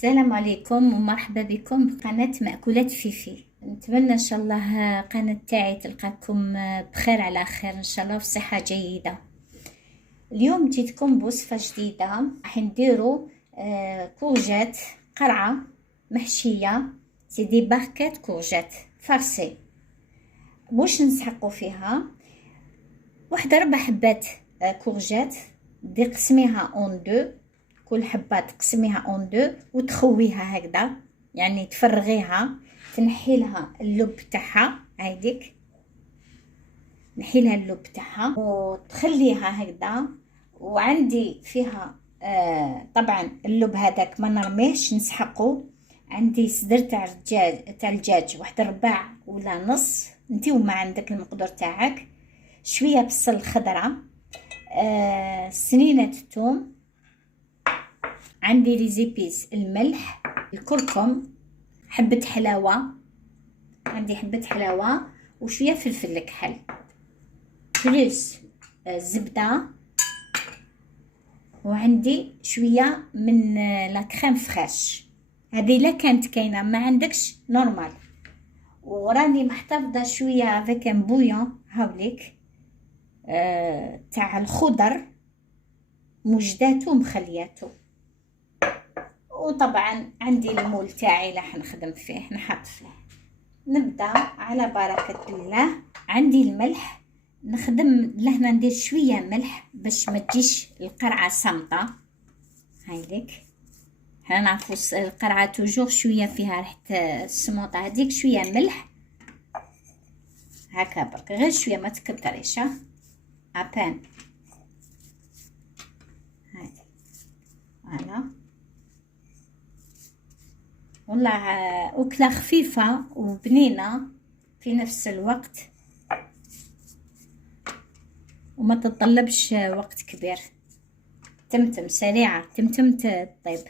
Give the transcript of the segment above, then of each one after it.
السلام عليكم ومرحبا بكم بقناة مأكولات فيفي. نتمنى ان شاء الله قناة تاعي تلقاكم بخير على خير ان شاء الله في صحة جيدة. اليوم جيتكم بوصفة جديدة، راح نديرو كورجات قرعة محشية، سي دي باركات كورجات فارسي. واش نسحقو فيها؟ واحد 4 حبات كورجات تقسميها اون دو، كل حبه تقسميها اون دو وتخويها هكذا، يعني تفرغيها، تنحي لها اللب تاعها، هايديك نحي لها اللب تاعها وتخليها هكذا. وعندي فيها طبعا اللب هذاك ما نرميهش نسحقه. عندي صدر تاع الدجاج واحد 4 ولا نص، انتي وما عندك المقدور تاعك، شويه بصل خضره، سنينه الثوم، عندي لي زيبيس، الملح، الكركم، حبه حلاوه، عندي حبه حلاوه وشويه فلفل الكحل، بليس الزبده، وعندي شويه من لا كريم فريش. هذه لا كانت كاينه، ما عندكش نورمال. وراني محتفظه شويه افيك ان بويون هاوليك تاع الخضر مجداتو مخلياتو. وطبعا عندي المول تاعي راح نخدم فيه نحط فيه. نبدا على بركه الله. عندي الملح، نخدم لهنا ندير شويه ملح باش ما تجيش القرعه صامته. هايليك حنا نعرفوا القرعه توجور شويه فيها ريحه السموطه، هذيك شويه ملح هكا برك، غير شويه ما تكتريش، ابان هادي فوالا. والله أكلة خفيفة وبنينة في نفس الوقت، وما تتطلبش وقت كبير، تمتم سريعة، تمتم طيب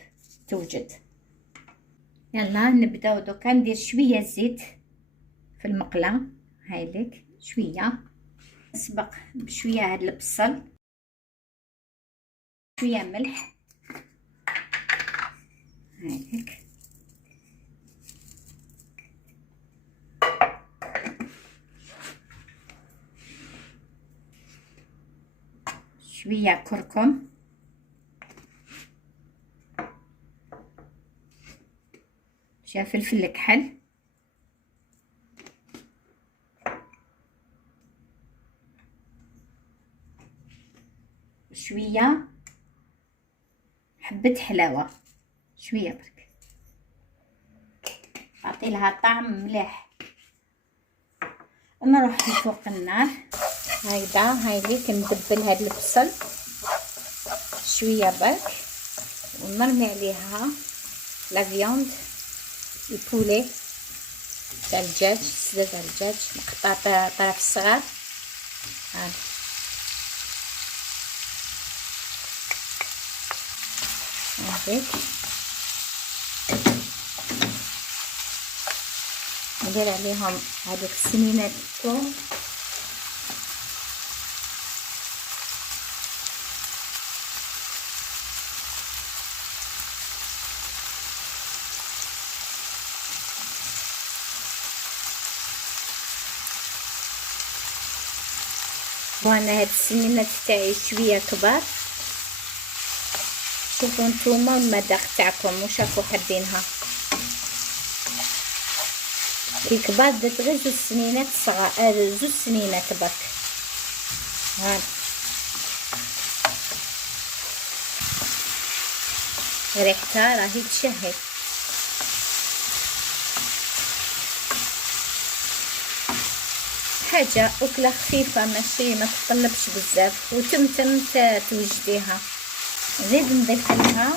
توجد. يلا نبداو دوكا. ندير شوية زيت في المقلة، هايليك شوية، نسبق بشوية هاد البصل، شوية ملح، هايليك شوية كركم، شوية فلفل الكحل، شوية حبة حلاوة، شوية برك اعطي لها طعم مليح. نروح لفوق النار هكذا، هايليك ندبل هاد البصل شويه برك، ونرمي عليها لا فيوند البولي تاع الدجاج، الصدر تاع الدجاج مقطع طرف الصغار، هذا هذيك ندير عليهم هذوك السنينات الثوم، وانا هاد السنينات تاعي شويه كبار. شوفوا نتوما المذاق تاعكم واش راكم حابينها. الكبار درت غير 2 سنينات صغار، 2 سنينات برك. ها ريحتها راهي تشهي. حاجه اكله خفيفه، ماشي ما تطلبش بزاف وتمتم توجديها. نزيد نضيف لها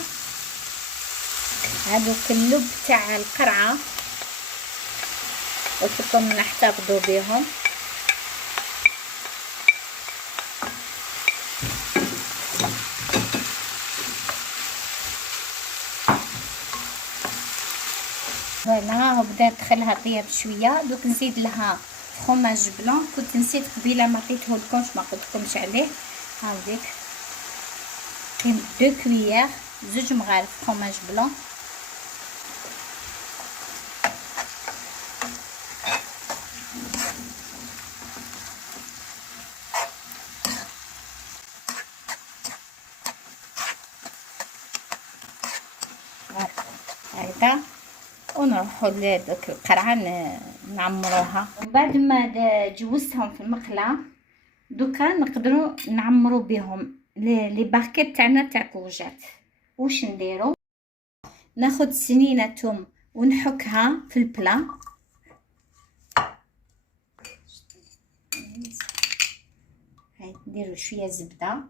هذوك اللب تاع القرعه، قلت لكم نحتفظوا بهم. هنا بدات تدخلها طياب شويه. دوك نزيد لها فروماج بلون، كنت نسيت قبيله ما عطيته لكمش، ما قلتلكمش عليه. هاوديك 2 كويير، 2 مغارف فروماج بلون، هكذا، ونروحوا لدوك القرعه نعمروها. بعد ما جوزتهم في المقله دوكا نقدروا نعمروا بهم لي باكيت تاعنا تاع كوجات. واش نديروا؟ ناخذ سنينه توم ونحكها في البلا، هاي نديروا شويه زبده،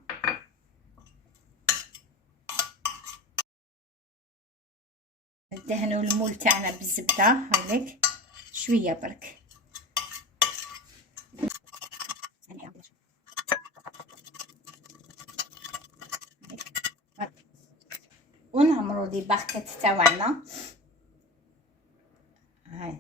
ندهنوا المول تاعنا بالزبده هايليك شويه برك، ونعمروا لي باكيت تاعنا. هاي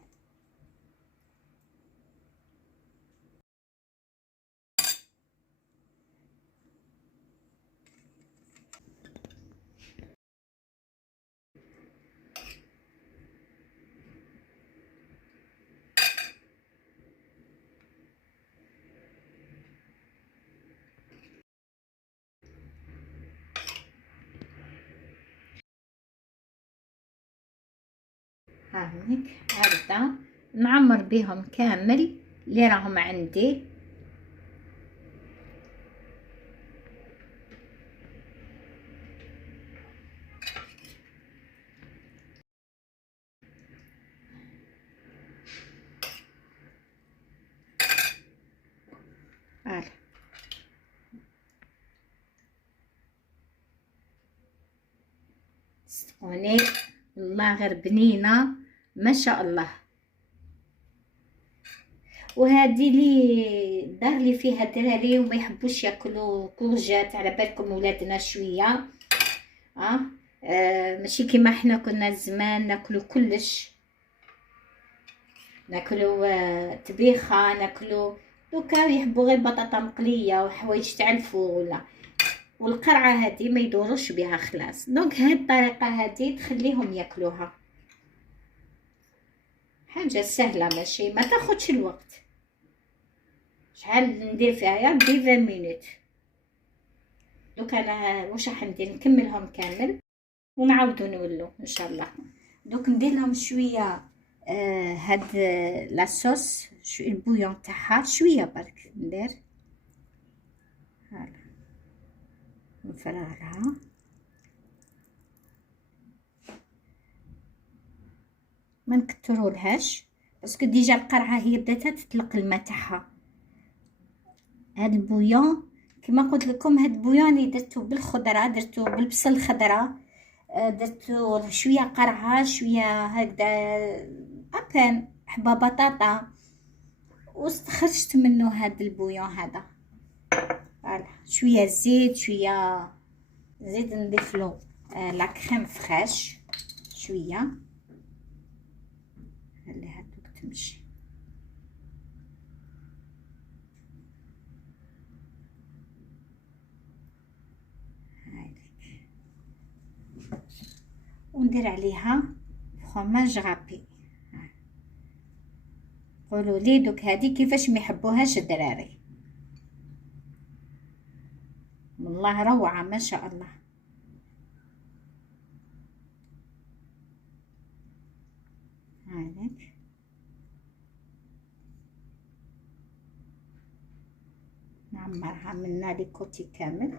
هاهيك هكذا نعمر بهم كامل اللي راهم عندي. هاي صدقوني والله غير بنينه ما شاء الله. وهذه لي دار لي فيها دراري وما يحبوش ياكلوا كوجات، على بالكم ولادنا شويه ماشي كيما حنا كنا زمان ناكلوا كلش، ناكلوا طبيخه، ناكلوا دوكا يحبوا غير بطاطا مقليه وحوايج تاع الفول ولا، والقرعه هذه ما يدوروش بها خلاص. دونك هاد الطريقه هذه تخليهم ياكلوها، حاجه سهله ماشي ما تاخذش الوقت. شحال ندير فيها يا ربي 20 مينوت. دوك انا واش راح ندير نكملهم كامل ونعاودو نولو ان شاء الله. دوك ندير لهم شويه هاد لاصوص، شويه البويون تاعها شويه برك ندير، هالا نفرغها. ما نكترولهاش باسكو ديجا القرعه هي بدات تطلق الماء تاعها. هاد البويون كما قلت لكم، هاد البويون اللي درتو بالخضره، درتو بالبصل الخضراء، درتو شويه قرعه شويه هكذا ابان حبه بطاطا، واستخرجت منه هاد البويون هذا. فوالا شويه زيت، شويه زيت نضيف له لا كريم فريش شويه، خليها دوك تمشي. وندير عليها فرماج غابي. قولوا لي دوك هذه كيفاش ما يحبوهاش الدراري، والله روعه ما شاء الله. هذاك نعمرها من لي كوتي كامل.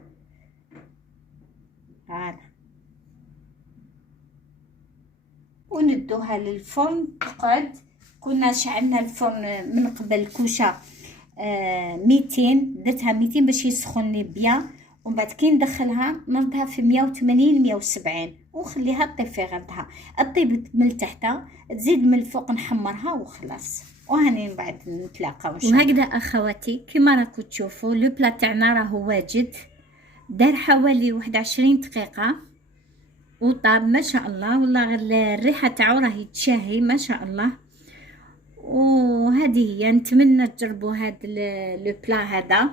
هذا وندوها للفرن تقعد. كنا شعلنا الفرن من قبل كوشه 200، درتها 200 باش يسخن لي بيان، ومن بعد كي ندخلها نردها في 180 170 ونخليها طيب في غردها، الطيب من التحت تزيد من الفوق نحمرها وخلاص. وهاني من بعد نتلاقاو ان شاء الله. وهكذا اخواتي كما راكم تشوفوا لو بلا تاعنا راهو واجد، دار حوالي 21 دقيقه وطاب ما شاء الله. والله غير الريحه تاعو راهي تشهي ما شاء الله. وهذه هي، نتمنى تجربوا هذا لو بلا، هذا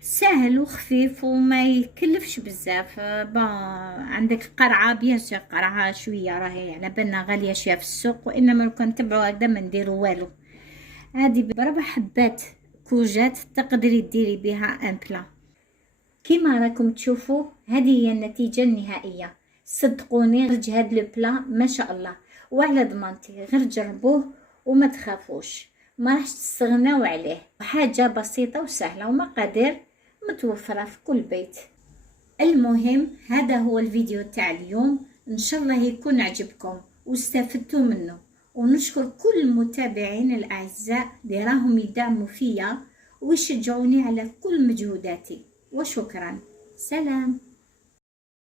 سهل وخفيف وما يكلفش بزاف. عندك القرعه بيان سور، قرعه شويه راهي على بالنا غاليه شويه في السوق، وانما لو كان تبعوا هكذا ما نديروا والو. هذه ب4 حبات كوجات تقدري ديري بها ان بلا. كما راكم تشوفوا هذه هي النتيجه النهائيه. صدقوني خرج هاد لو بلا ما شاء الله، وعلى ضمانتي غير جربوه وما تخافوش، ما راحش تستغناو عليه. حاجه بسيطه وسهله ومقادير متوفره في كل بيت. المهم هذا هو الفيديو تاع اليوم، ان شاء الله يكون عجبكم واستفدتوا منه، ونشكر كل المتابعين الاعزاء اللي راهم يدعموا فيا ويشجعوني على كل مجهوداتي، وشكرا. سلام.